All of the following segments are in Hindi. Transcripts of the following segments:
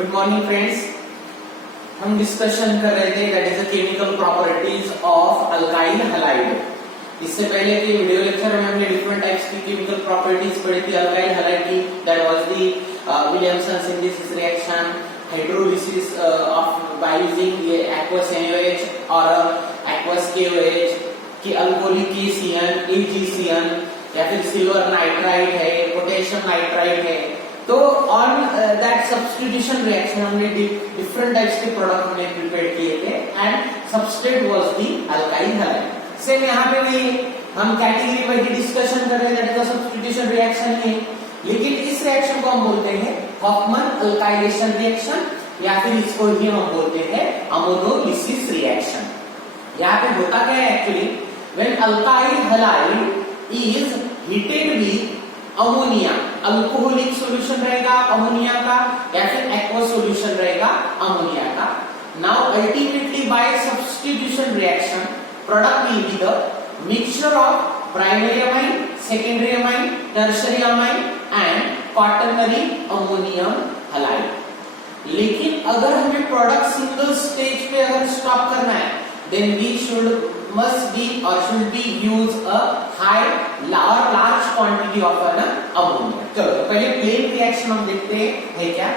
Good morning friends. हम डिस्कशन कर रहे थे that is the chemical properties of alkyl halide. इससे पहले के वीडियो लेक्चर में हमने डिफरेंट टाइप्स की केमिकल प्रॉपर्टीज पढ़ी थी अल्काइल हैलाइड की। That was the Williamson synthesis reaction, hydrolysis of by using aqueous NaOH और एक्वस KOH की अल्कोहलिक KCN, AgCN या फिर सिल्वर नाइट्राइड है, पोटेशियम नाइट्राइड है। तो ऑन दैट सब्स्टिट्यूशन रिएक्शन हमने डिफरेंट टाइप्स के प्रोडक्ट हमने प्रिपेयर किए थे and substrate was the alkyl halide. Same यहाँ पे भी हम कैटेगरी वाइज डिस्कशन कर रहे हैं that is the substitution reaction है, लेकिन इस रिएक्शन को हम बोलते हैं हॉफमैन अल्काइलेशन रिएक्शन या फिर इसको ही हम बोलते हैं अमोनोलिसिस रिएक्शन। यहाँ पे होता क्या है actually, when alkyl halide is heated with ammonia, alcoholic solution रहेगा अमोनिया का या फिर एक्वस सॉल्यूशन रहेगा अमोनिया का। Now ultimately by substitution reaction product will be the mixture of primary amine, secondary amine, tertiary amine and quaternary ammonium halide. लेकिन अगर हमें प्रोडक्ट सिंगल स्टेज पे अगर स्टॉप करना है then we must be use a high or large quantity of an ammonia। चलो तो पहले प्लेन रिएक्शन हम देखते हैं क्या।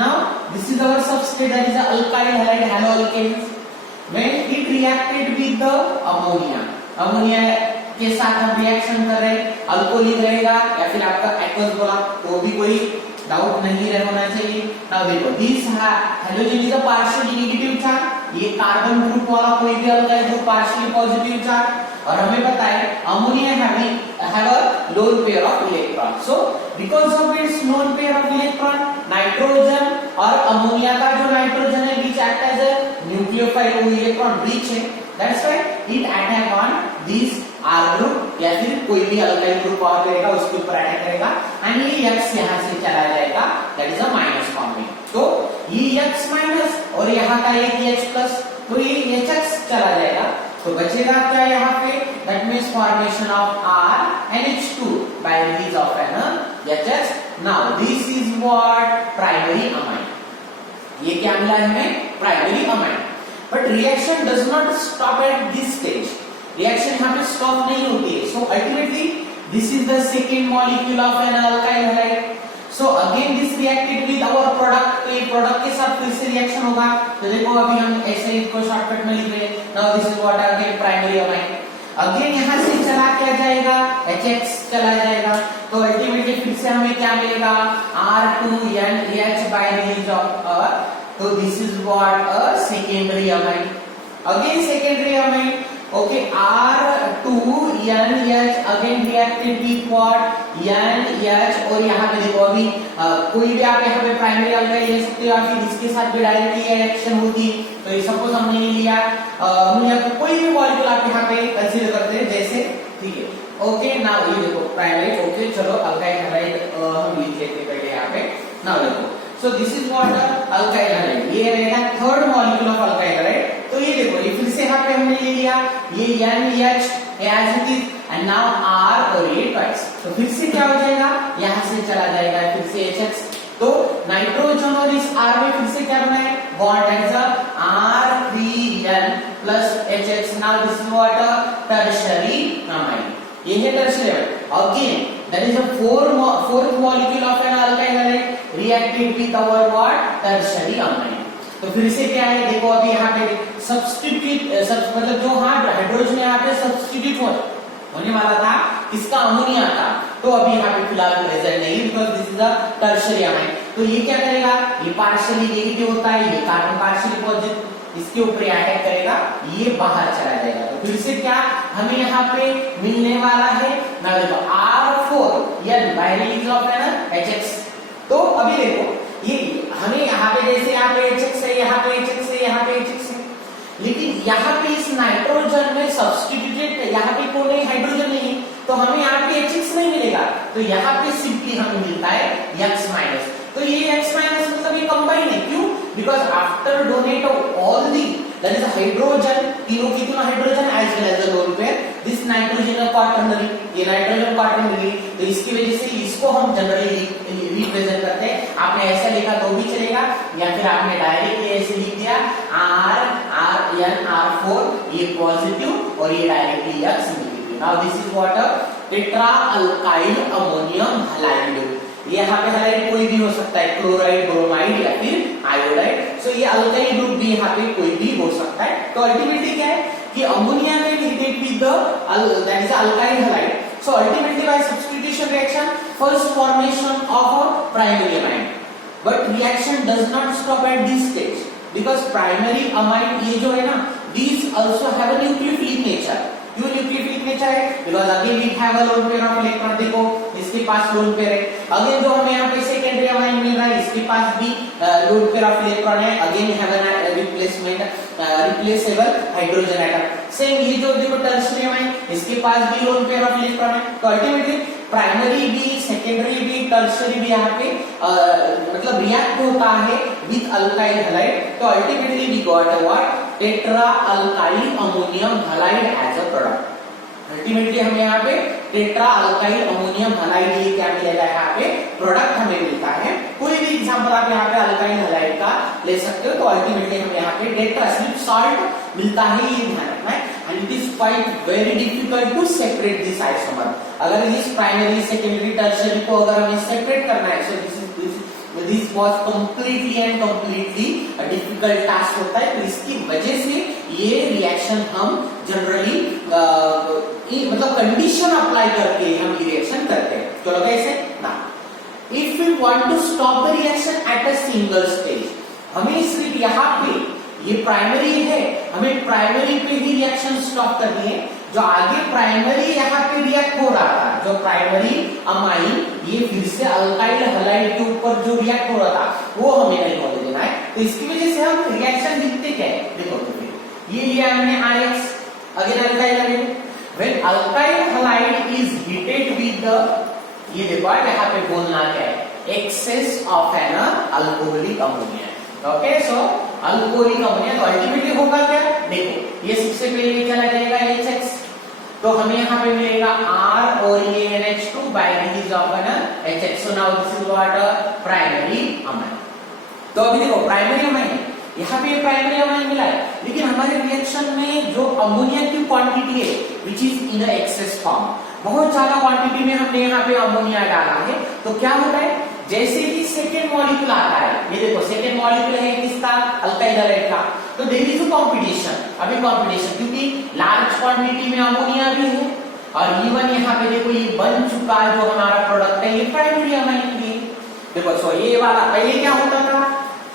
Now this is our substrate that is alkyl halide haloalkanes। When it reacted with the ammonia के साथ हम रिएक्शन कर रहे हैं, अल्कोहलिक रहेगा या फिर आपका एक्वस बोला तो भी कोई डाउट नहीं रहना चाहिए। नाउ देखो this halogen is a partially negative charge, ये कार्बन ग्रुप वाला कोई भी alkyl group partially positive charge, और हमें पता है ammonia have a lone pair of electron. So because of its lone pair of electron, nitrogen और अमोनिया का जो नाइट्रोजन है which act as a nucleophile, वो इलेक्ट्रॉन रिच है, that's why it attack on this R group या फिर कोई भी अल्काइल ग्रुप और करेगा उसके ऊपर अटैक करेगा एंड ये X यहां से चला जाएगा, that is a minus format. तो ये X माइनस और यहाँ का एक H प्लस, तो ये HX चला जाएगा, तो बचेगा क्या यहाँ पे, that means formation of R NH2 by release of an HX। Now this is what primary amine, ये क्या मिला हमें primary amine. But reaction does not stop at this stage, reaction यहाँ पे स्टॉप नहीं होती है। So ultimately this is the second molecule of an alkyl halide. So again this reacted with our product, तो ये प्रोडक्ट के साथ फिर से रिएक्शन होगा। तो देखो अभी हम ऐसे ही इसको शॉर्टकट में लिख रहे हैं। Now this is what again primary amine, again यहाँ से चला क्या जाएगा HX चला जाएगा, तो अल्टीमेटली फिर से हमें क्या मिलेगा R2NH बाय रिलीज ऑफ, तो this is what a secondary amine, again secondary amine. Okay, R2NH again reacted with what NH, और यहाँ पे देखो अभी कोई भी आप यहाँ पे प्राइमरी अल्काइल ले सकते हो या फिर इसके साथ भी डायरेक्टली रिएक्शन होती, तो ये सपोज हमने ये लिया अमोनिया को, कोई भी मॉलिक्यूल आप यहाँ पे कंसीडर करते हैं जैसे, ठीक है। ओके नाउ ये देखो प्राइमरी, ओके चलो अल्काइल हैलाइड हम लिख लेते हैं पहले यहाँ पे। नाउ देखो सो this is what alkyl halide, ये रहेगा third molecule of alkyl halide. तो ये देखो ये फिर से यहाँ पे हमने ले लिया ये NH as it is and now R और ये twice, तो फिर से क्या हो जाएगा यहाँ से चला जाएगा फिर से HX, तो नाइट्रोजन और इस R में फिर से क्या बना है bond, that is R3N plus HX। Now this is what tertiary amine, ये है tertiary amine. Again that is a fourth molecule of an alkyl halide reacted with our what tertiary amine. तो फिर से क्या है देखो अभी यहाँ पे सब्स्टिट्यूट मतलब जो हाइड्रोजन यहाँ पे सब्स्टिट्यूट होने वाला था किसका अमोनिया का, तो अभी यहाँ पे फिलहाल प्रेजेंट नहीं because this is a tertiary amine. तो ये क्या करेगा, ये पार्शियली नेगेटिव होता है, ये कार्बन पार्शियली पॉजिटिव, इसके ऊपर अटैक करेगा, ये बाहर चला जाएगा। तो फिर से क्या हमें यहाँ पे मिलने वाला है ना, देखो R4N by release of an HX। तो अभी देखो ये हमें यहाँ पे जैसे यहाँ पे HX है, यहाँ पे HX है, यहाँ पे HX है, लेकिन यहाँ पे इस नाइट्रोजन में सब्स्टिट्यूटेड यहाँ पे कोई हाइड्रोजन नहीं है, तो हमें यहाँ पे HX नहीं मिलेगा, तो यहाँ पे सिंपली हमें मिलता है X माइनस। तो ये X माइनस मतलब ये कंबाइन है, क्यों, because after donate of all the that is hydrogen, तीनों की तीनों hydrogen as well as the lone pair, this nitrogen quaternary, ये नाइट्रोजन क्वार्टर मिल गई, तो इसकी वजह से इसको हम जनरली रिप्रेजेंट करते हैं। आपने ऐसा लिखा तो भी चलेगा, या फिर आपने डायरेक्टली ऐसे लिख दिया R ये पॉजिटिव और ये directly X negative. Now this is what tetra alkyl ammonium halide. ये यहाँ पे हैलाइड कोई भी हो सकता है, क्लोराइड, ब्रोमाइड या फिर आयोडाइड। सो ये अल्काइल ग्रुप भी यहाँ पे कोई भी हो सकता है। तो अल्टीमेटली क्या है कि अमोनिया में react with the that is alkyl halide. So ultimately by substitution reaction first formation of a primary amine, but reaction does not stop at this stage because primary amine ये जो है ना, these also have a nucleophilic nature। क्यों न्यूक्लियोफिलिक नेचर है? Because again we have a lone pair of electron. देखो इसके पास लोन पेयर है। अगेन जो हमें यहाँ पे सेकेंडरी अमाइन मिल रहा है, इसके पास भी लोन पेयर ऑफ इलेक्ट्रॉन है। Again we have an replaceable hydrogen atom. Same ये जो देखो टर्शियरी अमाइन, इसके पास भी लोन पेयर ऑफ इलेक्ट्रॉन है। तो अल्टीमेटली प्राइमरी भी, सेकेंडरी भी, टर्शियरी भी यहाँ पे मतलब रिएक्ट होता है विद अल्काइल हैलाइड। तो ultimately we got what tetra alkyl ammonium halide as a product. Ultimately हमें यहाँ पे टेट्रा अल्काइल अमोनियम हैलाइड ये क्या मिलेगा, यहाँ पे प्रोडक्ट हमें मिलता है। कोई भी एग्जांपल आप यहाँ पे अल्काइल हैलाइड का ले सकते हो। तो अल्टीमेटली हमें यहाँ पे टेट्रा सिर्फ सॉल्ट मिलता है, ये ध्यान रखना है। And it is quite very difficult to separate this isomer. अगर इस प्राइमरी, सेकेंडरी, टर्शियरी को अगर हमें सेपरेट करना है, so this was completely and completely difficult task होता है। तो इसकी वजह से ये रिएक्शन हम जनरली मतलब कंडीशन अप्लाई करके हम ये रिएक्शन करते हैं। चलो कैसे ना, if we want to stop the reaction at a single stage, हमें सिर्फ यहाँ पे ये प्राइमरी है, हमें प्राइमरी पे ही रिएक्शन स्टॉप करनी है। जो आगे प्राइमरी यहाँ पे रिएक्ट हो रहा था, जो प्राइमरी अमाइन ये फिर से अल्काइल हैलाइड के ऊपर जो रिएक्ट हो रहा था वो हमें नहीं होने देना है। तो इसकी वजह से हम रिएक्शन लिखते क्या है, देखो तो फिर ये लिया हमने RX, again alkyl halide. When alkyl halide is heated with the, ये देखो यहाँ पे बोलना क्या है, excess of an alcoholic ammonia. Okay, so alcoholic ammonia. तो अल्टीमेटली होगा क्या, देखो ये सबसे पहले चला जाएगा HX, तो हमें यहाँ पे मिलेगा R और ये NH2 by release of an HX। So now this is what primary amine. तो अभी देखो प्राइमरी अमाइन, यहाँ पे प्राइमरी अमाइन मिला है, लेकिन हमारे रिएक्शन में जो अमोनिया की क्वांटिटी है which is in excess form, बहुत ज्यादा क्वांटिटी में हमने यहाँ पे अमोनिया डाला है। तो क्या होता है, जैसे ही सेकेंड मॉलिक्यूल आता है, ये देखो सेकेंड मॉलिक्यूल है किसका, अल्काइल हैलाइड का, तो देयर इज अ कंपटीशन। अभी कंपटीशन क्योंकि लार्ज क्वांटिटी में अमोनिया भी है और इवन यहाँ पे देखो ये बन चुका जो हमारा प्रोडक्ट है ये प्राइमरी अमाइन भी। देखो सो ये वाला पहले क्या होता था,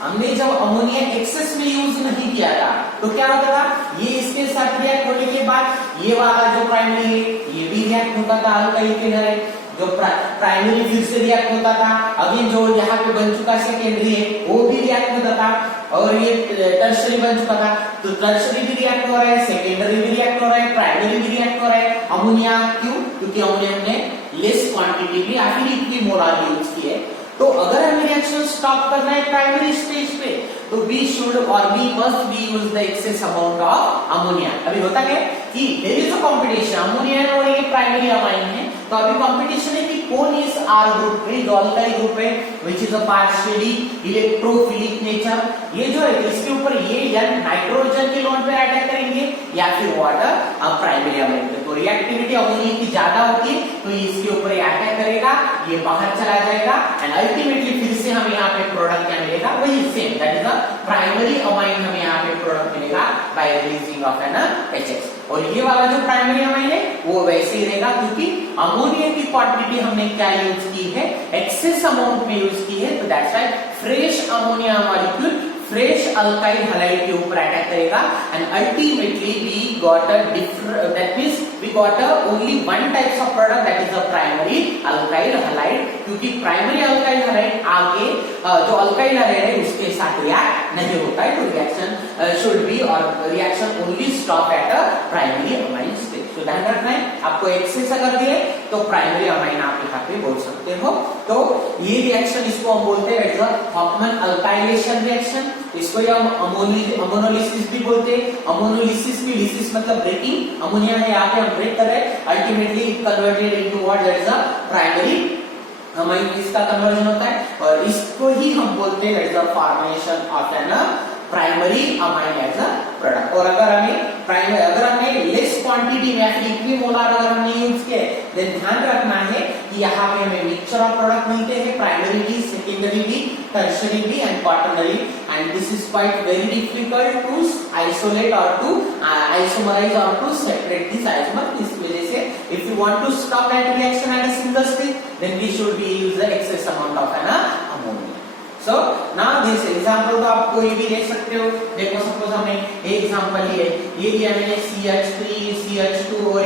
हमने जब अमोनिया एक्सेस में यूज नहीं किया था तो क्या होता था, ये इसके साथ रिएक्ट होने के बाद ये वाला जो प्राइमरी है ये भी रिएक्ट होता था अल्काइल के हैलाइड, जो प्राइमरी फिर से रिएक्ट होता था। अगेन जो यहाँ पे बन चुका सेकेंडरी है वो भी रिएक्ट होता था, और ये टर्शियरी बन चुका था तो टर्शियरी भी रिएक्ट हो रहा है, सेकेंडरी भी रिएक्ट हो रहा है, प्राइमरी भी रिएक्ट हो रहा है। अमोनिया क्यों, क्योंकि अमोनिया हमने लेस क्वांटिटी में या फिर इक्विमोलर यूज की है। तो अगर हमें रिएक्शन स्टॉप करना है प्राइमरी स्टेज पे, तो वी शुड और we must be use the excess amount of ammonia. अभी होता क्या कि there is a competition, ammonia और ये प्राइमरी अमाइन है, तो अभी कंपटीशन है कि कौन इस R ग्रुप पे, जो अल्काइल ग्रुप है which is a partially electrophilic nature, ये जो है इसके ऊपर ये या नाइट्रोजन के लोन पे अटैक करेंगे या फिर वाटर प्राइमरी अमाइन पे। तो रिएक्टिविटी अमोनिया की ज्यादा होती है तो ये इसके ऊपर अटैक करेगा, ये बाहर चला जाएगा एंड अल्टीमेटली फिर से हमें यहाँ पे प्रोडक्ट क्या मिलेगा, वही same that is primary amine हमें यहाँ पे प्रोडक्ट मिलेगा by releasing of an HX। और ये वाला जो प्राइमरी अमाइन है वो वैसे ही रहेगा क्योंकि अमोनिया की क्वांटिटी हमने क्या यूज की है, एक्सेस अमाउंट में यूज की है। तो that's why fresh ammonia molecule fresh alkyl halide के ऊपर अटैक करेगा and ultimately we got a different, that means we got a only one types of product that is a primary alkyl halide, क्योंकि प्राइमरी अल्काइल हैलाइड आगे जो अल्काइल हैलाइड है उसके साथ रिएक्ट नहीं होता है। तो रिएक्शन शुड बी और reaction only stop at a primary amine stage. तो ध्यान रखना है, आपको एक्सेस अगर दिए तो प्राइमरी अमाइन आप यहाँ पे बोल सकते हो। तो ये रिएक्शन इसको हम बोलते हैं हॉफमैन अल्काइलेशन रिएक्शन, इसको हम अमोनोलिसिस भी बोलते हैं। अमोनोलिसिस भी, लिसिस मतलब ब्रेकिंग, अमोनिया है यहाँ पे हम ब्रेक कर रहे हैं, ultimately converted into what, that is a primary amine, इसका कन्वर्जन होता है और इसको ही हम बोलते हैं that is a formation of an primary amine as a product. और अगर हमने लेस क्वांटिटी में या फिर इक्विमोलर अगर हमने यूज किया देन ध्यान रखना है कि यहाँ पे हमें मिक्सचर ऑफ प्रोडक्ट मिलते हैं, प्राइमरी भी, सेकेंडरी भी, टर्शियरी भी and quaternary, and this is quite very difficult to isolate और टू आइसोमराइज और टू सेपरेट दिस आइसोमर। इस वजह से if you want to stop that reaction at a single stage then we should be use the excess amount of an ammonia. So now this example तो आप कोई भी देख सकते हो। देखो सपोज हमने एक एग्जांपल लिए, ये लिया मैंने CH3 CH2 और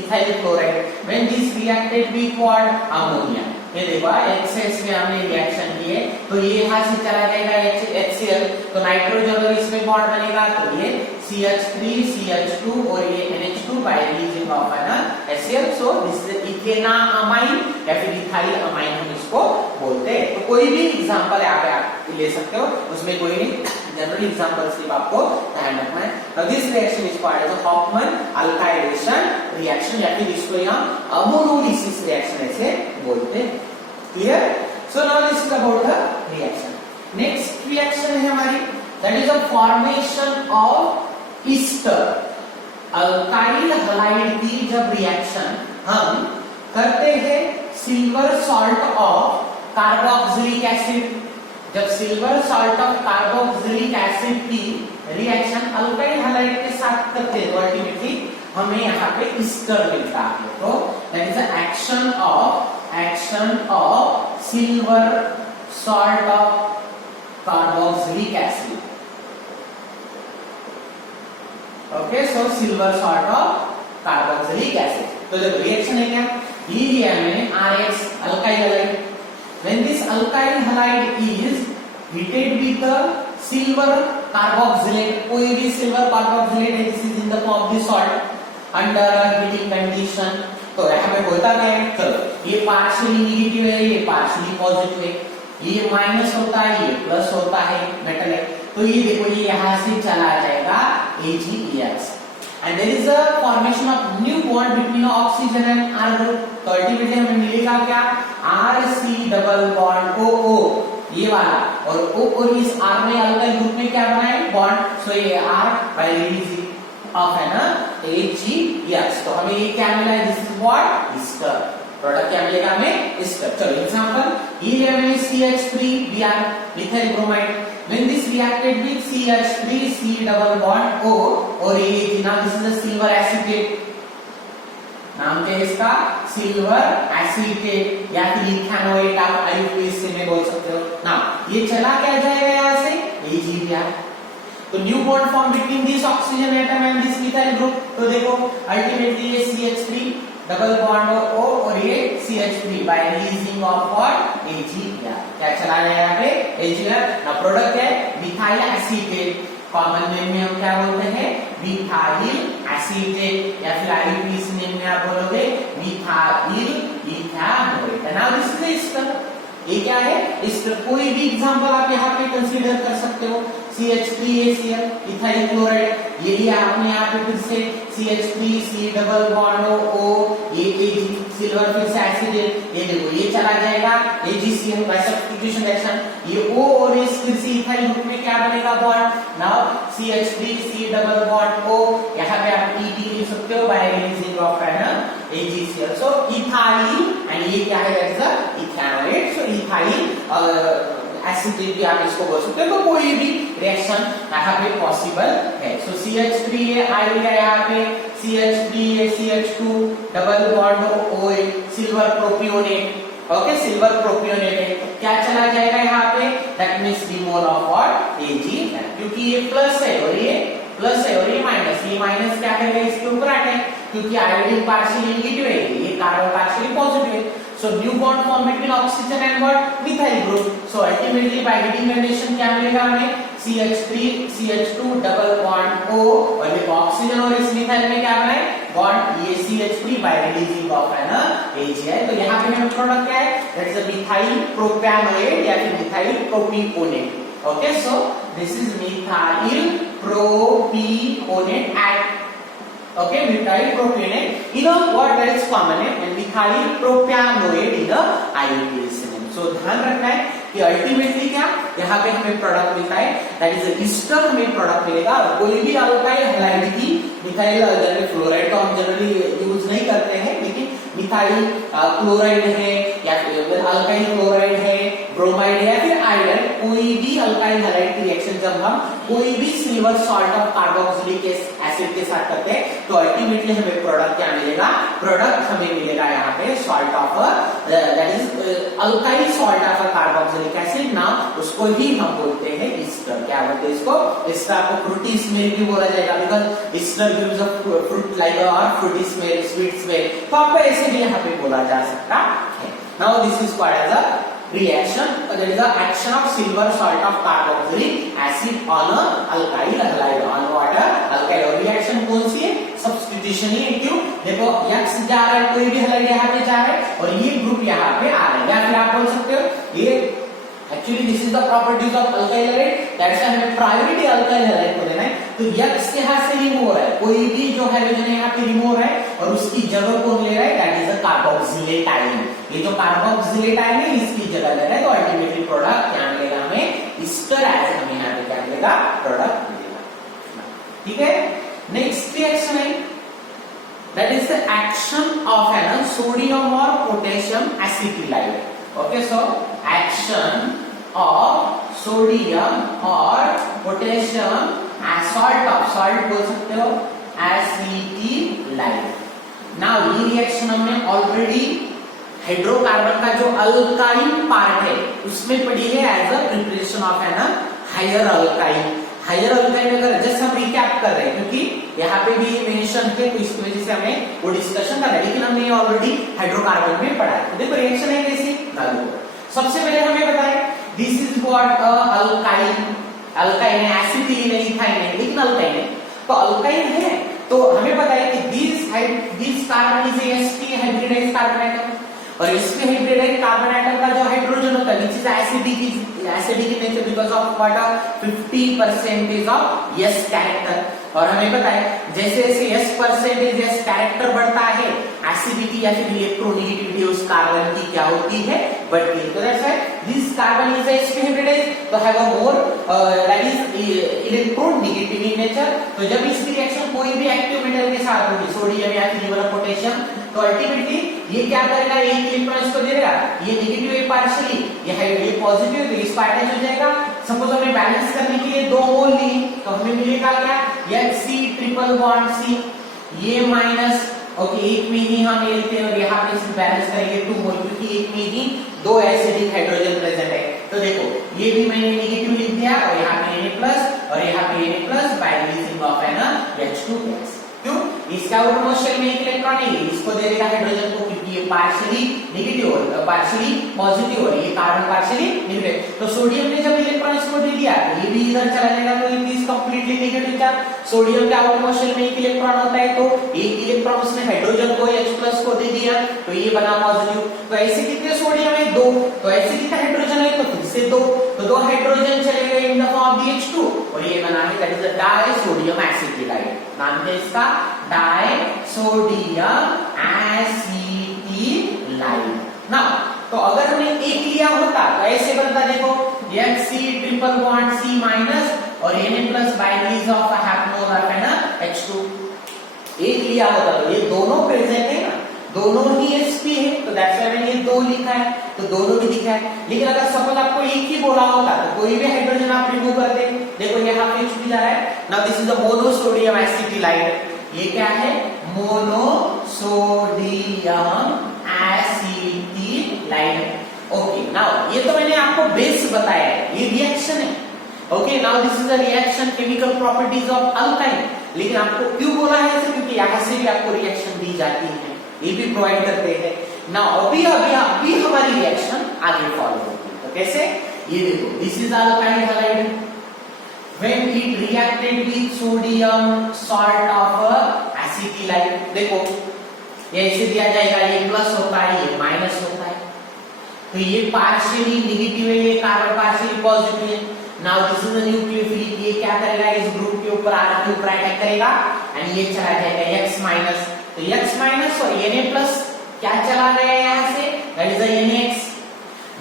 ethyl chloride, when this reacted with what, ammonia. ये देखो एक्सेस में हमने रिएक्शन किए तो ये यहां से चला जाएगा HCl, तो नाइट्रोजन अगर इसमें बॉन्ड बनेगा तो ये CH3 CH2 और ये NH2 by reason of an HCl। So this is ethanamine या फिर इथाइल अमाइन हम इसको बोलते हैं। तो कोई भी एग्जांपल यहाँ पे आप ले सकते हो, उसमें कोई नहीं, जनरल एग्जांपल सिर्फ आपको ध्यान रखना है। Now this reaction is called as Hofmann alkylation reaction या फिर इसको यहाँ अमोनोलिसिस रिएक्शन ऐसे बोलते हैं। Clear? So now this is about the reaction. Next reaction है हमारी that is a formation of ester. Alkyl halide की जब रिएक्शन हम करते हैं silver salt of carboxylic acid, जब silver salt of carboxylic acid की रिएक्शन अल्काइल हलाइड के साथ करते हैं तो अल्टीमेटली हमें यहाँ पे ईस्टर मिलता है। तो that is the action of silver salt of carboxylic acid. Okay, so silver salt of carboxylic acid. तो जब रिएक्शन है क्या, ये लिया मैंने RH alkyl halide, when this alkyl halide is heated with the silver carboxylate, कोई भी silver carboxylate है, this is in the form of the salt under a heating condition। तो यहाँ पे बोलता क्या है, चलो ये पार्शियली नेगेटिव है, ये पार्शियली पॉजिटिव है, ये माइनस होता है, ये प्लस होता है, मेटल है, तो ये देखो ये यहाँ से चला जाएगा AgEX and there is a formation of new bond between oxygen and R group। तो अल्टीमेटली हमें मिलेगा क्या, RC डबल बॉन्ड OO ये वाला, और O और इस R में अल्काइल ग्रुप में क्या बना है, बॉन्ड। सो ये R बाय रिलीजिंग ऑफ है ना AgEX, तो हमें ये क्या मिला है, this is what, Easter. Product क्या मिलेगा हमें, ईस्टर। चलो एग्जांपल ये लिया मैंने CH3Br methyl bromide, when this reacted with CH3 C double bond O और ये now this is the silver acetate, नाम क्या है इसका, सिल्वर एसीटेट या फिर इथेनोएट आप आईयूपीएस में बोल सकते हो ना। ये चला क्या जाएगा यहाँ से AgBr, तो new bond form between this oxygen atom and this methyl group. तो देखो अल्टीमेटली ये CH3 डबल बॉन्ड O और ये CH3 bye releasing of what, AgBr, क्या चला गया यहाँ पे AgBr। ना प्रोडक्ट है मिथाइल एसीटेट, कॉमन नेम में हम क्या बोलते हैं, मिथाइल एसीटेट या फिर आईयूपीएस नेम में आप बोलोगे methyl ethanoate. Now this is Easter, ये क्या है ईस्टर। कोई भी एग्जांपल आप यहाँ पे कंसीडर कर सकते हो, CH3ACl इथाइल क्लोराइड, ये लिया आपने यहाँ पे फिर से CH3C डबल बॉन्ड O ये Ag सिल्वर फिर से एसिडेट, ये देखो ये चला जाएगा AgCl बाय सब्स्टिट्यूशन रिएक्शन, ये O और इस फिर से इथाइल ग्रुप में क्या बनेगा bond, now CH3C double bond O, यहाँ पे आप ET लिख सकते हो bye releasing of AgCl। So ethyl and ये क्या है, that is ethanoate. So ethyl acetate भी आप इसको बोल सकते हो। तो कोई भी रिएक्शन यहाँ पे पॉसिबल है। सो CH3 आई लिया यहाँ पे CH3CH2 double bond O silver propionate, okay silver propionate है, क्या चला जाएगा यहाँ पे, that means removal of what Ag, क्योंकि ये प्लस है और ये प्लस है और ये माइनस क्या करेगा इसके ऊपर आटे, क्योंकि आयोडीन पार्शियली नेगेटिव है, ये कार्बन पार्शियली पॉजिटिव है। So new bond formed between oxygen and what, methyl group। So ultimately by heating condition क्या मिलेगा हमें, CH3 CH2 double bond O और ये ऑक्सीजन और इस मिथाइल में क्या बना है bond, by releasing of an AGI। तो यहाँ पे हमें प्रोडक्ट क्या है, that is a methyl propanoate या फिर methyl propionate. Okay, so this is methyl propionate at, okay, methyl propionate in a what that is common name and methyl propanoate in a IUPAC name। so ध्यान रखना है कि अल्टीमेटली क्या यहाँ पे हमें प्रोडक्ट मिलता है, दैट इज ईस्टर हमें प्रोडक्ट मिलेगा। कोई भी अल्काइल हैलाइड की मिथाइल फ्लोराइड तो हम जनरली यूज नहीं करते हैं, लेकिन मिथाइल क्लोराइड है या फिर अल्काइल क्लोराइड है, ब्रोमाइड है या फिर आयोडाइड, कोई भी अल्काइल हैलाइड की रिएक्शन जब हम कोई भी silver salt of carboxylic acid के साथ करते हैं तो अल्टीमेटली हमें प्रोडक्ट क्या मिलेगा, प्रोडक्ट हमें मिलेगा यहाँ पे salt of that is alkyl salt of carboxylic acid. ना उसको ही हम बोलते हैं ईस्टर। क्या बोलते हैं इसको, ईस्टर। आपको फ्रूटी स्मेल भी बोला जाएगा because Easter gives a fruit like और फ्रूटी स्मेल, स्वीट स्मेल, तो आपको ऐसे भी यहाँ पे बोला जा सकता है। Now this is called as a reaction, that is the action of silver salt of carboxylic acid on a alkyl halide on water alkyl। और रिएक्शन कौन सी है, सब्स्टिट्यूशन ही है। क्यों, देखो X जा रहा है, कोई भी हैलाइड यहाँ पे जा रहा है और ये ग्रुप यहाँ पे आ रहा है, या फिर आप बोल सकते हो ये actually this is the properties of alkyl halide, that's why हमें प्रायोरिटी अल्काइल हैलाइड को देना है। तो X यहाँ से रिमूव हो रहा है, कोई भी जो हाइड्रोजन है यहाँ पे रिमूव हो रहा है और उसकी जगह कौन ले रहा है, that is a carboxylate ion. ये जो कार्बोक्सिलेट आयन है इसकी जगह ले रहा है, तो अल्टीमेटली प्रोडक्ट क्या मिलेगा हमें, ईस्टर एज हमें यहाँ पे क्या मिलेगा, प्रोडक्ट मिलेगा। ठीक है, नेक्स्ट रिएक्शन है that is the action of an sodium और potassium acetylide. Okay, so action of sodium और पोटेशियम सॉल्ट बोल सकते हो एसिटिलाइड। नाउ ये रिएक्शन हमने ऑलरेडी हाइड्रोकार्बन का जो अल्काइल पार्ट है उसमें पड़ी है as a preparation of an higher alkyl. Higher alkyl अगर जस्ट हम रिकैप कर रहे हैं क्योंकि यहाँ पे भी मेंशन है तो इसकी वजह से हमें वो डिस्कशन करना है, लेकिन हमने ऑलरेडी हाइड्रोकार्बन में पढ़ा है। तो देखो रिएक्शन है कैसी, सबसे पहले हमें बताएं this is what alkyl, alkyl है, एसिटिलीन है, इथाइल है, लेकिन अल्काइल है। तो अल्काइल है तो हमें पता है कि this carbon is sp hybridised carbon atom और sp हाइब्रिडाइज्ड कार्बन एटम का जो हाइड्रोजन होता है which is acidic in nature because of what 50% of s character. और हमें पता है जैसे जैसे s कैरेक्टर बढ़ता है एसिडिटी या फिर इलेक्ट्रोनेगेटिविटी उस कार्बन की क्या होती है, बढ़ती है। तो that's why this carbon is sp hybridized to have a more that is electronegative in nature. तो जब इसकी रिएक्शन कोई भी एक्टिव मेटल के साथ होगी, सोडियम या फिर पोटेशियम, तो अल्टीमेटली ये क्या करेगा, एक इलेक्ट्रॉन इसको दे देगा, ये नेगेटिव है पार्शियली, ये पॉजिटिव तो इस पार्ट हो जाएगा। सपोज हमें बैलेंस करने के लिए 2 मोल लिए तो हमें मिलेगा क्या, Hc ट्रिपल बॉन्ड C, ये माइनस ओके एक में ही हम लेते हैं और यहाँ पे इसे बैलेंस करेंगे 2 मोल क्योंकि एक में ही 2 एसिडिक हाइड्रोजन प्रेजेंट है। तो देखो ये भी मैंने नेगेटिव लिख दिया और यहाँ पे Na+ और यहाँ पे Na+ by releasing of an H2+। क्यों, इसका आउटरमोस्ट शेल में एक इलेक्ट्रॉन है, इसको दे देगा हाइड्रोजन को क्योंकि ये पार्शियली नेगेटिव और पार्शियली पॉजिटिव और ये कार्बन पार्शियली नेगेटिव। तो सोडियम ने जब इलेक्ट्रॉन इसको दे दिया तो ये भी इधर चला जाएगा, तो it is completely negative charge. Sodium के आउटरमोस्ट शेल में एक इलेक्ट्रॉन होता है तो एक इलेक्ट्रॉन उसने हाइड्रोजन को H+ को दे दिया तो ये बना पॉजिटिव। तो ऐसे कितने सोडियम है, 2, तो ऐसे कितने हाइड्रोजन है, तो फिर से 2, तो 2 हाइड्रोजन चले गए in the form of H2 और ये बना है that is the disodium acetylide. नाम है इसका डाइसोडियम एसिटिलाइड। ना तो अगर हमने एक लिया होता तो ऐसे बनता, देखो Hc triple bond C minus और Na+ by release of half mole of an H2। एक लिया होता तो ये दोनों प्रेजेंट है ना, दोनों ही sp है तो दैट्स व्हाई मैंने ये 2 लिखा है, तो दोनों भी दिखा है। लेकिन अगर सपोज आपको एक ही बोला होता तो कोई भी हाइड्रोजन आप रिमूव कर दे, देखो यहाँ पे H भी जा रहा है। Now this is the monosodium acetylide, ये क्या है, मोनोसोडियम एसिटिलाइड। ओके, नाउ ये तो मैंने आपको बेस बताया है, ये रिएक्शन है। Okay, now this is a reaction chemical properties of alkyl. लेकिन आपको क्यों बोला है ऐसे, क्योंकि यहाँ से भी आपको रिएक्शन दी जाती है, ये भी प्रोवाइड करते हैं। नाउ अभी हमारी रिएक्शन आगे फॉलो होती है, तो कैसे, ये देखो this is alkyl halide when it reacted with sodium salt of acetyl। देखो ये ऐसे दिया जाएगा, ये प्लस होता है, ये माइनस होता है, तो ये पार्शियली नेगेटिव है, ये कार्बन पार्शियली पॉजिटिव है। Now this is the nucleophilic, ये क्या करेगा, इस ग्रुप के ऊपर R के ऊपर अटैक करेगा एंड ये चला जाएगा X माइनस, तो X माइनस और Na प्लस क्या चला गया यहाँ से, that is the NaX।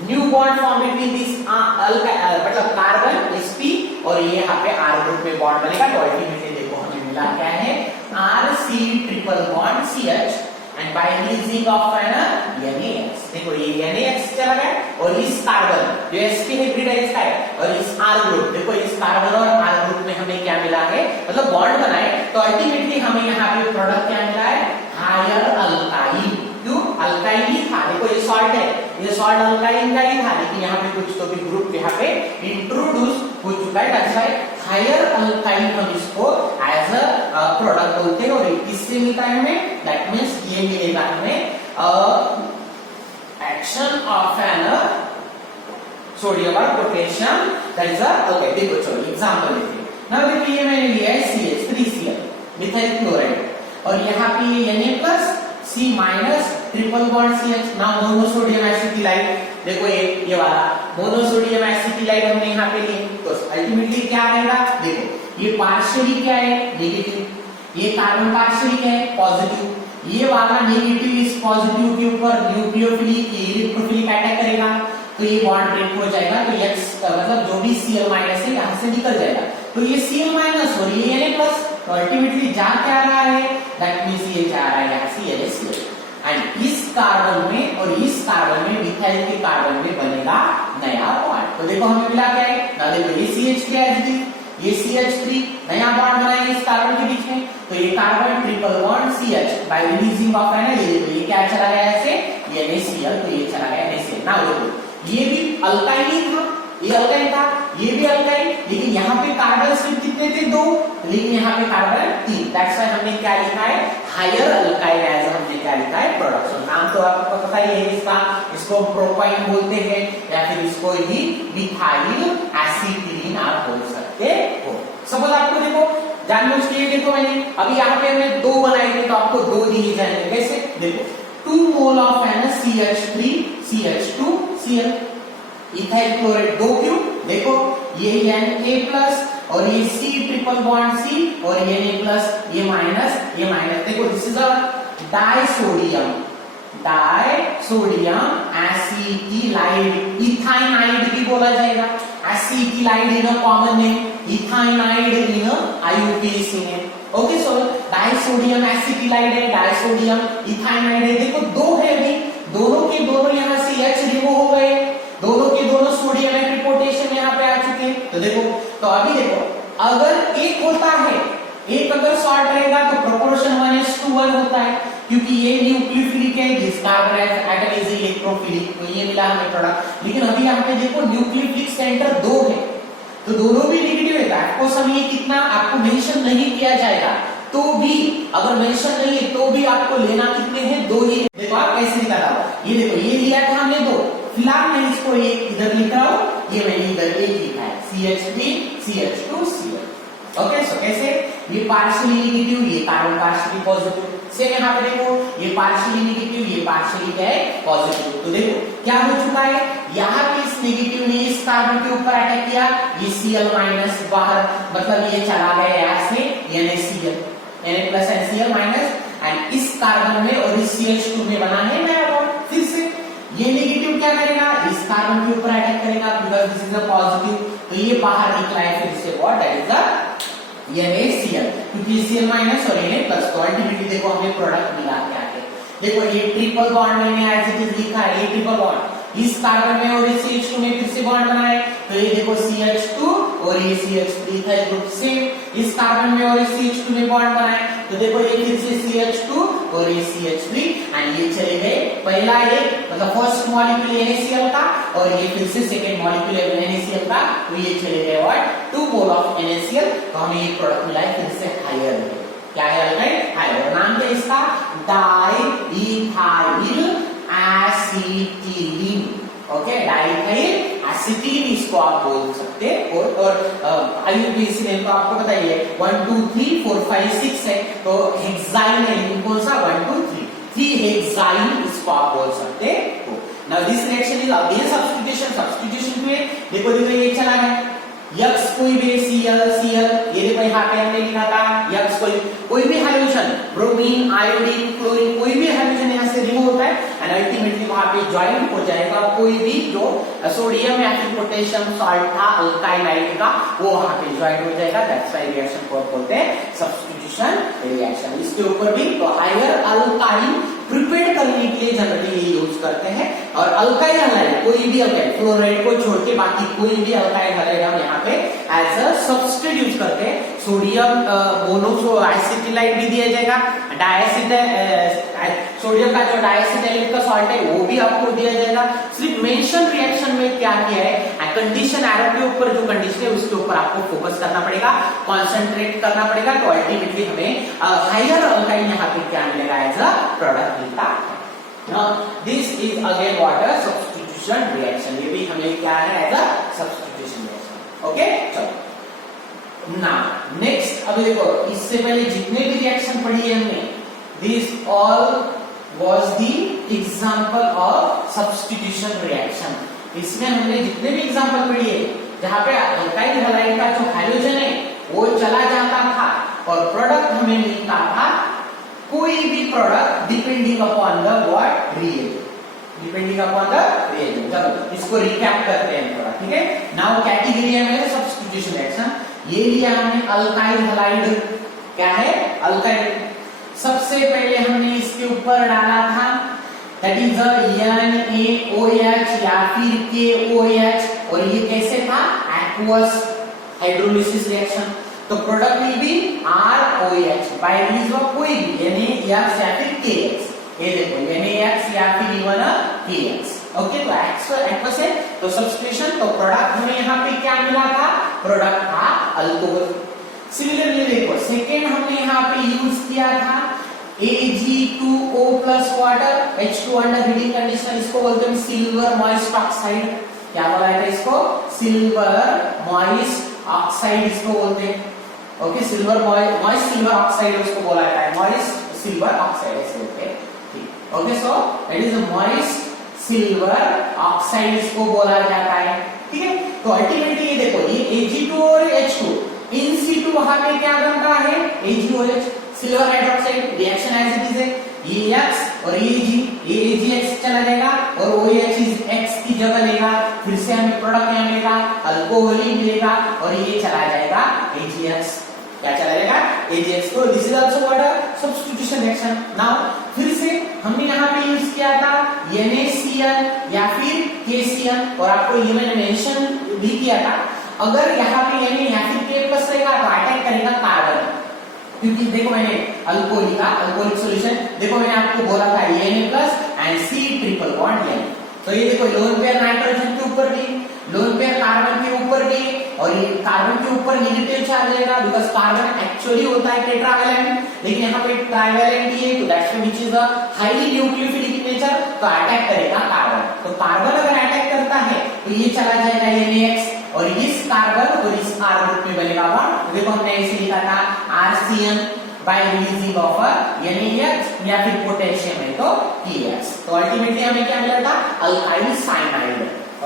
New bond form between this मतलब कार्बन sp और ये यहाँ पे R ग्रुप में बॉन्ड बनेगा। तो अल्टीमेटली देखो हमें मिला क्या है, RC triple bond CH and by releasing of NaX। देखो ये NaX चला गया और इस कार्बन जो sp हाइब्रिडाइज का है और इस R ग्रुप, देखो इस कार्बन और R ग्रुप में हमें क्या मिला है, मतलब बॉन्ड बनाए, तो अल्टीमेटली हमें यहाँ पे प्रोडक्ट क्या मिला है, हायर अल्काइल। क्यों, अल्काइल ही था, देखो ये सॉल्ट है, ये सॉल्ट अल्काइल का ही था, लेकिन यहाँ पे कुछ तो भी ग्रुप यहाँ पे इंट्रोड्यूस हो चुका है, दैट्स व्हाई हायर अल्काइल हम इसको एज अ प्रोडक्ट बोलते हैं। और किससे मिलता है हमें, दैट मींस ये मिलेगा हमें एक्शन ऑफ एन सोडियम और पोटेशियम, दैट इज ओके। देखो चलो एग्जांपल लेते हैं। नाउ देखिए ये मैंने लिया है CH3Cl मिथाइल क्लोराइड और यहाँ पे ये Na+ C- triple bond CH। Now monosodium acetylide, देखो ये वाला मोनोसोडियम एसिटिलाइड हमने यहाँ पे लिए, तो अल्टीमेटली क्या आएगा, देखो ये पार्शियली क्या है, नेगेटिव, ये कार्बन पार्शियली क्या है, पॉजिटिव, ये वाला नेगेटिव इस पॉजिटिव के ऊपर न्यूक्लियोफिलिक इलेक्ट्रोफिलिक अटैक करेगा, तो ये बॉन्ड ब्रेक हो जाएगा, तो X मतलब जो भी Cl- है यहाँ से निकल जाएगा, तो ये Cl- और ये Na+, तो अल्टीमेटली जा क्या रहा है, दैट मींस ये जा रहा है यहाँ से NaCl एंड इस कार्बन में और इस कार्बन में मिथाइल के कार्बन में बनेगा नया बॉन्ड। तो देखो हमें मिला क्या है, ना देखो ये CH क्या है, ये CH3 नया बॉन्ड बनाएंगे इस कार्बन के बीच में, तो ये carbon triple bond CH bye releasing of ये देखो ये क्या चला गया ऐसे, ये NaCl, तो ये चला गया NaCl। ना देखो ये भी अल्काइल ही था, ये अल्काइल था, ये भी अल्काइल, लेकिन यहाँ पे कार्बन सिर्फ कितने थे, 2, लेकिन यहाँ पे कार्बन 3, दैट्स व्हाई हमने क्या लिखा है, हायर अल्काइल एज हमने क्या लिखा है, प्रोडक्शन। नाम तो आपको पता ही है इसका, इसको प्रोपाइन बोलते हैं या फिर इसको ही मिथाइल एसिटिलीन आप बोल सकते हो। सपोज आपको देखो जानबूझ के देखो मैंने अभी यहाँ पे हमने 2 बनाएंगे तो आपको 2 दिए जाएंगे, कैसे, देखो 2 mole of CH3 CH2Cl, ethyl chloride 2 क्यों, देखो ये Na+ और ये C ट्रिपल बॉन्ड C और ये Na+, ये माइनस, देखो this is a disodium acetylide, ethynide भी बोला जाएगा, acetylide in a common name, ethynide in IUPAC name. Okay, so disodium acetylide है, डाइसोडियम इथाइनाइड है, देखो 2 है अभी, दोनों के दोनों यहाँ से H रिमूव हो गए, दोनों के दोनों सोडियम एंड पोटेशियम यहाँ पे आ चुके हैं। तो देखो, तो अभी देखो अगर एक होता है, एक अगर सॉल्ट रहेगा तो प्रोपोर्शन 1:1 होता है, क्योंकि ये न्यूक्लियोफिलिक है, जिस कार्बन एटम इज इलेक्ट्रोफिलिक, तो ये मिला हमें प्रोडक्ट। लेकिन अभी यहाँ पे देखो न्यूक्लियोफिलिक सेंटर 2 है, तो दोनों भी नेगेटिव है, आपको समय कितना आपको मेंशन नहीं किया जाएगा, तो भी अगर मेंशन नहीं है तो भी आपको लेना कितने हैं, 2 ही। देखो आप कैसे निकाला, ये देखो ये लिया था हमने 2, फिलहाल मैं इसको एक इधर लिख रहा हूं, ये मैंने इधर एक लिखा है CH3 CH2Cl। ओके, सो कैसे, ये पार्शियली नेगेटिव, ये कार्बन पार्शियली पॉजिटिव, सेम यहाँ पे देखो ये पार्शियली नेगेटिव, ये पार्शियली क्या है, पॉजिटिव। तो देखो क्या हो चुका है, यहाँ पे इस नेगेटिव ने इस कार्बन के ऊपर अटैक किया, ये Cl- बाहर, मतलब ये चला गया यहाँ से NaCl, Na+NCl- एंड इस कार्बन में और इस CH2 में बना है नया बॉन्ड। फिर से ये नेगेटिव क्या करेगा, इस कार्बन के ऊपर अटैक करेगा, because this is a positive, तो ये बाहर निकला है फिर से bond, that is the NaCl, क्योंकि Cl- और Na+, तो अल्टीमेटली देखो हमें प्रोडक्ट मिला क्या है, देखो ये ट्रिपल बॉन्ड मैंने एज इट इज लिखा है, ये ट्रिपल बॉन्ड इस कार्बन में और इस CH2 में फिर से बॉन्ड बना है, तो ये देखो CH2 और ये CH3 इथाइल ग्रुप से इस कार्बन में और इस CH2 में बॉन्ड बना है, तो देखो ये फिर से CH2 और ये CH3 एंड ये चले गए पहला एक मतलब फर्स्ट मॉलिक्यूल NaCl का और ये फिर से सेकंड मॉलिक्यूल NaCl का, तो ये चले गए व्हाट 2 मोल ऑफ NaCl, तो हमें ये प्रोडक्ट मिला है फिर से हायर, क्या है अल्काइल हायर, नाम क्या इसका, diethyl acetylene. Okay, diethyl acetylene इसको आप बोल सकते हो, और IUPAC नेम तो आपको बताइए 1 2 3 4 5 6 है, तो हेक्साइन है कौन सा 1 2 3, हेक्साइन इसको आप बोल सकते हो। Now this reaction is again substitution हुए, देखो ये चला गया X कोई भी Cl ये देखो यहाँ पे हमने लिखा था X कोई भी हाइड्रोजन, ब्रोमीन, आयोडीन, क्लोरीन, कोई भी हाइड्रोजन यहाँ से रिमूव होता है एंड अल्टीमेटली वहां पे ज्वाइन हो जाएगा कोई भी जो सोडियम या फिर पोटेशियम सॉल्ट था अल्काइलाइड का, वो वहां पे ज्वाइन हो जाएगा। दैट्स व्हाई रिएक्शन को बोलते हैं सब्स्टिट्यूशन रिएक्शन। इसके ऊपर भी तो हायर अल्काइन प्रिपेयर करने के लिए जनरली ये यूज करते हैं। और अल्काइल हलाइड कोई भी अल्काइल, फ्लोराइड को छोड़ के बाकी कोई भी अल्काइल हलाइड हम यहाँ पे एज अ सब्स्टिट्यूट यूज करते हैं। सोडियम मोनोएसिटिलाइड भी दिया जाएगा, सोडियम का जो डाइएसिटाइलेट का सॉल्ट है वो भी आपको दिया जाएगा। सिर्फ मेंशन रिएक्शन में क्या किया है, कंडीशन एरो के ऊपर जो कंडीशन है उसके ऊपर आपको फोकस करना पड़ेगा, कॉन्सेंट्रेट करना पड़ेगा, तो अल्टीमेटली हमें हायर अल्काइन यहाँ पे क्या मिलेगा एज अ प्रोडक्ट मिलता है। Now this is again what a substitution reaction, ये भी हमें क्या है as a substitution reaction. Okay चलो ना नेक्स्ट, अभी देखो इससे पहले जितने भी रिएक्शन पढ़ी है हमने, this all was the example of substitution reaction। इसमें हमने जितने भी एग्जांपल पढ़ी है जहां पे अल्काइल हैलाइड का जो हाइड्रोजन है वो चला जाता था और प्रोडक्ट हमें मिलता था कोई भी product depending upon the what reagent, depending upon the reagent. चलो इसको रिकैप करते हैं थोड़ा, ठीक है। नाउ कैटेगरी है मेरे सब्स्टिट्यूशन रिएक्शन, ये लिया हमने अल्काइल हैलाइड, क्या है अल्काइल। सबसे पहले हमने इसके ऊपर डाला था दैट इज NaOH या फिर KOH, और ये कैसे था एक्वस हाइड्रोलिसिस रिएक्शन। तो product will be ROH by release of कोई भी NaX या फिर KX, ये देखो NaX या फिर इवन KX। ओके तो एक्वस है तो सब्स्टिट्यूशन, तो प्रोडक्ट हमें यहाँ पे क्या मिला था, प्रोडक्ट था अल्कोहल। सिमिलरली देखो सेकेंड हमने यहाँ पे यूज किया था Ag2O plus water H2 under heating condition, इसको बोलते हैं सिल्वर मॉइस्ट ऑक्साइड। क्या बोला है इसको, सिल्वर मॉइस्ट ऑक्साइड इसको बोलते हैं। Okay silver moist silver oxide उसको बोला जाता है, मॉइस्ट सिल्वर ऑक्साइड ऐसे होते हैं, ठीक। Okay so that is moist silver oxide इसको बोला जाता है, ठीक है। तो अल्टीमेटली ये देखो ये Ag2 और H2 इन C2 वहां पे क्या बनता है AgOH, silver hydroxide, reaction as it is है, ये X और ये AgX चला जाएगा और OH X की जगह लेगा, फिर से हमें प्रोडक्ट क्या मिलेगा अल्कोहल ही मिलेगा और ये चला जाएगा AgX, क्या चला जाएगा AgX। तो this is also what a substitution reaction. Now फिर से हमने यहाँ पे यूज किया था NaCl या फिर KCl, और आपको ये मैंने मेंशन भी किया था अगर यहाँ पे Na या फिर K प्लस रहेगा तो अटैक करेगा कार्बन, क्योंकि देखो मैंने अल्कोहलिक सॉल्यूशन देखो मैंने आपको बोला था Na plus and C triple bond N। तो ये देखो लोन पेयर नाइट्रोजन के ऊपर भी, लोन पेयर कार्बन के ऊपर भी, और ये कार्बन के ऊपर नेगेटिव चार्ज रहेगा बिकॉज़ कार्बन एक्चुअली होता है टेट्रावैलेंट, लेकिन यहाँ पे ट्राइवैलेंट ही है, तो that's which is a highly nucleophilic in nature, तो अटैक करेगा कार्बन। तो कार्बन अगर अटैक करता है तो ये चला जाएगा NaX और इस कार्बन और इस R ग्रुप में बनेगा बॉन्ड। देखो हमने ऐसे लिखा था RCN bye releasing of NaH या फिर पोटेशियम है तो KX। तो अल्टीमेटली हमें क्या मिला था अल्काइल साइनाइड।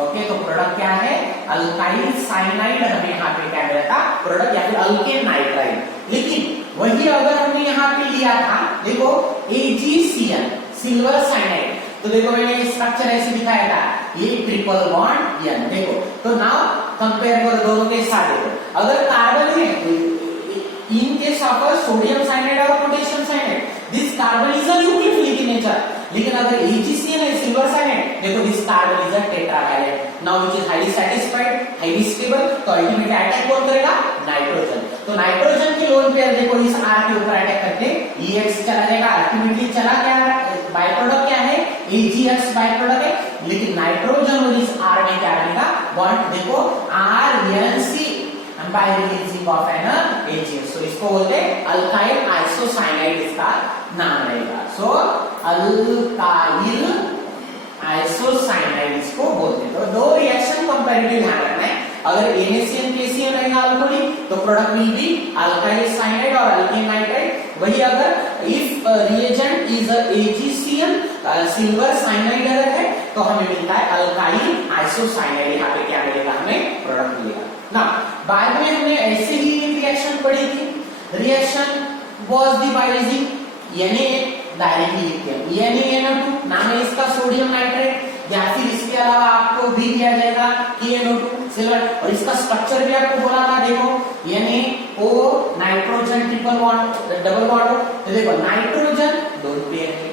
ओके तो प्रोडक्ट क्या है अल्काइल साइनाइड, हमें यहाँ पे क्या मिला था प्रोडक्ट या फिर अल्केन नाइट्राइड। लेकिन वही अगर हमने यहाँ पे लिया था देखो AgCN सिल्वर साइनाइड, तो देखो मैंने स्ट्रक्चर ऐसे दिखाया था ये ट्रिपल बॉन्ड N, देखो तो नाउ कंपेयर करो दोनों के साथ। देखो अगर कार्बन है in case of sodium cyanide और potassium cyanide this carbon is a nucleophilic in nature, लेकिन अगर AgCN है सिल्वर साइनाइड देखो this carbon is a tetravalent now which is highly satisfied highly stable, तो अल्टीमेटली अटैक कौन करेगा नाइट्रोजन। तो नाइट्रोजन के लोन पेयर देखो इस R के ऊपर अटैक करके EX चला जाएगा, अल्टीमेटली चला क्या बाय प्रोडक्ट क्या है AgX बाय प्रोडक्ट है, लेकिन नाइट्रोजन और इस R में क्या बनेगा बॉन्ड देखो RNC by releasing of an AgX। तो इसको बोलते हैं अल्काइल आइसोसाइनाइड, इसका नाम रहेगा। सो अल्काइल आइसोसाइनाइड इसको बोलते हैं। तो दो रिएक्शन कंपैरेटिव ध्यान रखना है, अगर NaCN KCN रहेगा अल्कोहलिक तो product will B alkyl cyanide और अल्केन नाइट्राइड। वही अगर if reagent is is AgCl, silver cyanide अगर है तो हमें मिलता है अल्काइल आइसोसाइनाइड। यहाँ पे क्या मिलेगा, हमें प्रोडक्ट मिलेगा ना। बाद में हमने ऐसे ही एक रिएक्शन पढ़ी थी, reaction was the by using Na directly लिखते हैं NaNO2 नाम है इसका, सोडियम नाइट्रेट, या फिर इसके अलावा आपको भी दिया जाएगा KNO2 सिल्वर। और इसका स्ट्रक्चर भी आपको बोला था, देखो NaO nitrogen triple bond double bond, तो देखो नाइट्रोजन लोन पेयर है,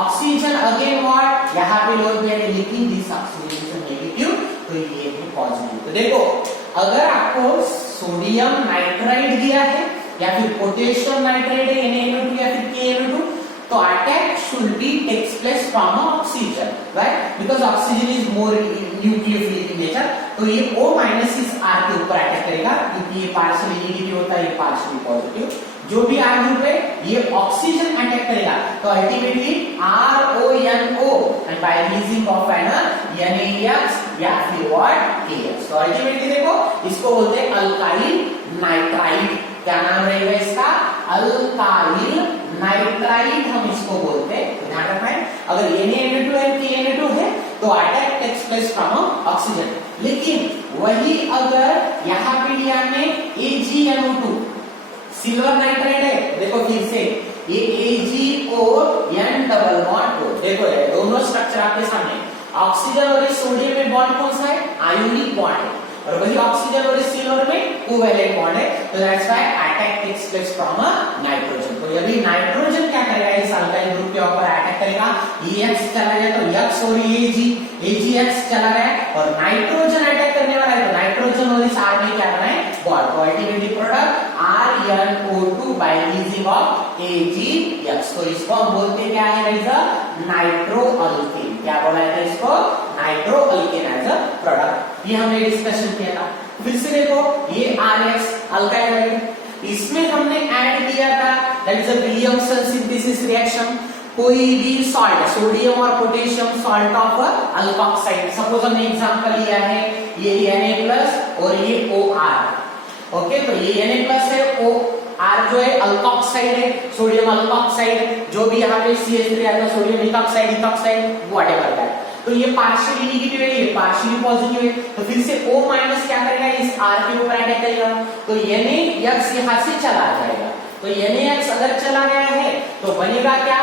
ऑक्सीजन अगेन व्हाट, यहाँ पे लोन पेयर है, लेकिन दिस ऑक्सीजन इज नेगेटिव, तो ये है पॉजिटिव। तो देखो अगर आपको सोडियम नाइट्राइड दिया है या फिर पोटेशियम नाइट्राइड है NaNO2 या फिर KNO2, तो attack should be takes place from oxygen, right, because oxygen is more nucleophilic in nature. तो ये O माइनस इस R के ऊपर अटैक करेगा, क्योंकि ये पार्शियली नेगेटिव होता है, ये पार्शियली पॉजिटिव। जो भी R ग्रुप है ये ऑक्सीजन अटैक करेगा, तो ultimately RONO and by releasing of an NaX या फिर व्हाट KX। तो अल्टीमेटली देखो इसको बोलते हैं अल्काइल नाइट्राइड। क्या नाम रहेगा इसका, अल्काइल नाइट्राइड हम इसको बोलते हैं। ध्यान रखना है, अगर NaNO2 है KNO2 है तो attack takes place from oxygen. लेकिन वही अगर यहाँ पे लिया हमने AgNO2 सिल्वर नाइट्राइड है, देखो फिर से ये AgON डबल बॉन्ड O, देखो ये दोनों स्ट्रक्चर आपके सामने, ऑक्सीजन और सोडियम में बॉन्ड कौन सा है, आयोनिक बॉन्ड है, और वही ऑक्सीजन और सिल्वर में कोवैलेंट बॉन्ड है। तो that's why attack takes place from nitrogen. तो यदि नाइट्रोजन क्या करेगा, इस अल्काइल ग्रुप के ऊपर अटैक करेगा, X चला गया तो X और AgX चला गया, और नाइट्रोजन अटैक करने वाला है तो नाइट्रोजन और इस R में क्या करना है, बॉन्ड। तो ultimately product RnO2 bye releasing of AgX। तो इसको हम बोलते हैं क्या है, नाइट्रो अल्केन। क्या बोला है इसको, nitro alkane as a product. ये हमने डिस्कशन किया था। फिर से देखो ये RX अल्काइल, इसमें हमने ऐड किया था that is a Williamson synthesis reaction. कोई भी सॉल्ट, सोडियम और potassium salt of alkoxide, suppose हमने एग्जांपल लिया है ये Na+ और ये OR। ओके, तो ये Na+ है, OR जो है अल्कोक्साइड है, सोडियम अल्कोक्साइड, जो भी यहाँ पे CH3 आएगा सोडियम इथॉक्साइड व्हाटएवर दैट। तो ये पार्शियली नेगेटिव है, ये पार्शियली पॉजिटिव है, तो फिर से O माइनस क्या करेगा, इस R के ऊपर अटैक करेगा, तो NaX यहाँ से चला जाएगा। तो NaX अगर चला गया है तो बनेगा क्या,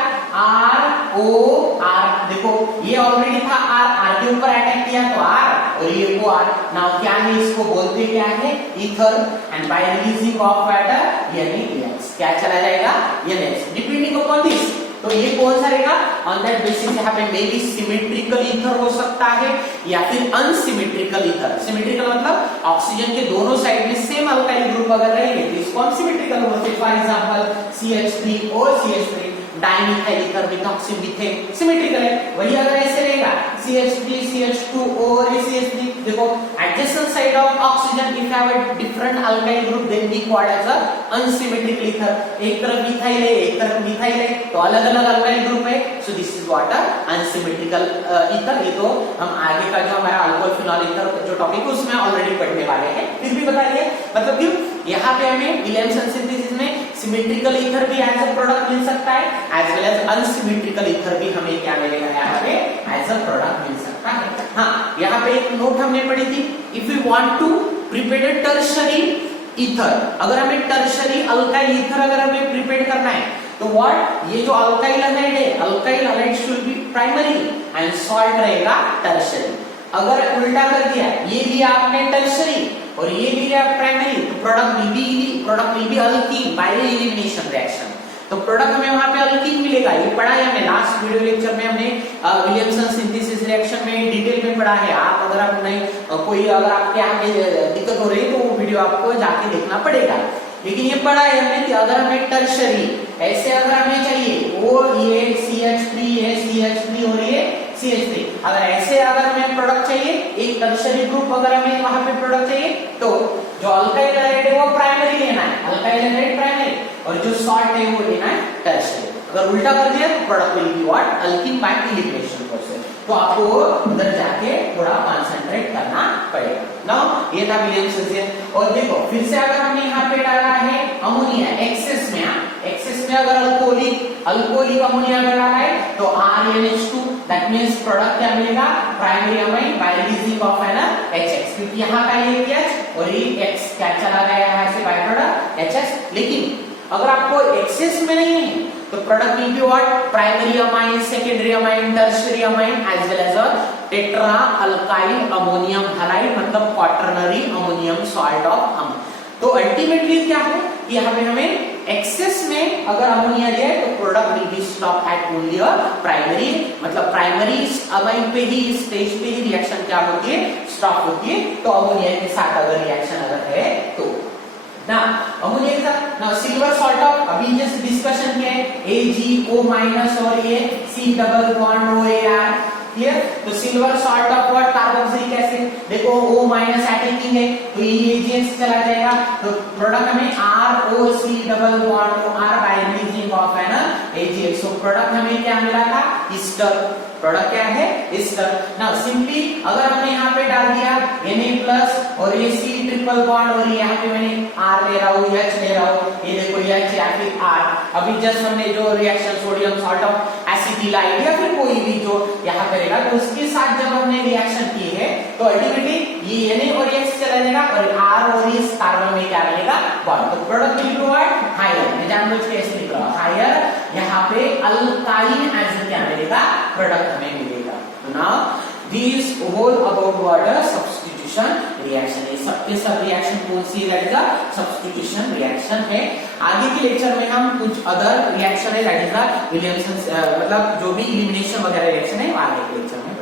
ROR। देखो ये ऑलरेडी था R के ऊपर अटैक किया तो R, और ये OR। नाउ क्या है, इसको बोलते क्या है, ether, and by releasing of water NaX क्या चला जाएगा, NaX, डिपेंडिंग अपॉन दिस। तो ये कौन सा रहेगा, ऑन दैट बेसिस यहाँ पे मे बी सिमेट्रिकल ईथर हो सकता है या फिर अनसिमेट्रिकल ईथर। सिमेट्रिकल मतलब ऑक्सीजन के दोनों साइड में सेम अल्काइल ग्रुप अगर रहेंगे तो इसको हम सिमेट्रिकल बोलते हैं। फॉर एग्जांपल CH3 और CH3 dimethyl ether methoxy methane symmetrical है। वही अगर ऐसे रहेगा CH3 CH2 और CH3, देखो adjacent side of oxygen if have a different alkyl group then we call as a unsymmetrical ether। एक तरफ इथाइल है एक तरफ मिथाइल है तो अलग अलग अल्काइल ग्रुप है, सो this is what unsymmetrical ether. ये तो हम आगे का जो हमारा अल्कोहल फिनॉल ईथर जो टॉपिक है उसमें ऑलरेडी पढ़ने वाले हैं, फिर भी बता दिए। मतलब क्यों, यहाँ पे हमें विलियमसन सिंथेसिस में सिमेट्रिकल ईथर भी एज अ प्रोडक्ट मिल सकता है, as well as unsymmetrical ether भी हमें क्या मिलेगा यहाँ पे एज अ प्रोडक्ट मिल सकता है। हाँ, यहाँ पे एक नोट हमने पढ़ी थी, if you want to prepare a tertiary ether, अगर हमें टर्शियरी अल्काइल ईथर अगर हमें प्रिपेयर करना है तो व्हाट, ये जो अल्काइल हैलाइड है, alkyl halide should be primary and salt रहेगा टर्शियरी। अगर उल्टा कर दिया, ये दिया आपने टर्शियरी और ये दिया प्राइमरी, तो product will B alkyne by elimination reaction. तो प्रोडक्ट हमें वहां पे अल्कीन मिलेगा। ये पढ़ा है हमने लास्ट वीडियो लेक्चर में, हमने विलियमसन सिंथेसिस रिएक्शन में डिटेल में पढ़ा है। आप अगर आप नहीं कोई अगर आपके यहाँ पे दिक्कत हो रही है तो वो वीडियो आपको जाके देखना पड़ेगा। लेकिन ये पढ़ा है हमने कि अगर हमें टर्शियरी ऐसे अगर हमें चाहिए, वो ये CH3 है CH3 और ये CH3, अगर ऐसे अगर हमें प्रोडक्ट चाहिए, एक टर्शियरी ग्रुप अगर हमें वहां पे प्रोडक्ट चाहिए, तो जो अल्काइल हैलाइड है वो प्राइमरी लेना है, अल्काइल हैलाइड प्राइमरी, और जो सॉल्ट है वो लेना है टर्शियरी। अगर उल्टा कर दिया तो product will be what, alkyne by elimination process. तो आपको उधर जाके थोड़ा कंसंट्रेट करना पड़ेगा ना। ये था विलियमसन से। और देखो फिर से अगर हमने यहाँ पे डाला है अमोनिया एक्सेस में, एक्सेस में अगर अल्कोहलिक अल्कोहलिक अमोनिया अगर डाला है तो RnH2, दैट मींस प्रोडक्ट क्या मिलेगा, primary amine bye releasing of है ना HX, क्योंकि यहाँ का ये H और ये X क्या चला गया यहाँ से बाय प्रोडक्ट HS। लेकिन अगर आपको एक्सेस में नहीं है तो product will be what, primary amine, secondary amine, tertiary amine as well as a tetra alkyl ammonium halide, मतलब quaternary ammonium salt of um. तो अल्टीमेटली क्या है कि यहाँ पे हमें एक्सेस में अगर अमोनिया दिया है तो product will be stop at only a primary, मतलब प्राइमरी अमाइन पे ही, स्टेज पे ही रिएक्शन क्या होती है, स्टॉप होती है। तो अमोनिया के साथ अगर रिएक्शन अगर है तो ना अमोनिया के साथ ना सिल्वर सॉल्ट ऑफ, अभी जस्ट डिस्कशन किया है AgO- और ये C double bond OAr, clear. तो silver salt of what, carboxylic acid, देखो O- अटैकिंग है तो ये AgS चला जाएगा, तो प्रोडक्ट हमें ROC double bond OR bye releasing of है ना AgX। तो प्रोडक्ट हमें क्या मिला था, ईस्टर, प्रोडक्ट क्या है ईस्टर। ना सिंपली अगर हमने यहाँ पे डाल दिया Na+ और ये C ट्रिपल बॉन्ड और यहाँ पे मैंने R ले रहा हूँ, H ले रहा हूँ, ये देखो H या फिर R, अभी जस्ट हमने जो reaction sodium salt of acetylide या फिर कोई भी जो यहाँ करेगा तो उसके साथ जब हमने रिएक्शन की है तो अल्टीमेटली ये Na और X चला जाएगा और R और इस कार्बन में क्या मिलेगा, बॉन्ड। तो product will be what, higher, मैं जानबूझ के ऐसे लिख रहा हूँ हायर, यहाँ पे अल्काइन एसिड क्या मिलेगा, प्रोडक्ट हमें मिलेगा। तो now this whole about water substitution reaction, ये सबके सब रिएक्शन कौन सी है, that is a substitution reaction है। आगे के लेक्चर में हम कुछ अदर रिएक्शन है, दैट इज द विलियमसन, मतलब जो भी एलिमिनेशन वगैरह रिएक्शन है आगे के लेक्चर में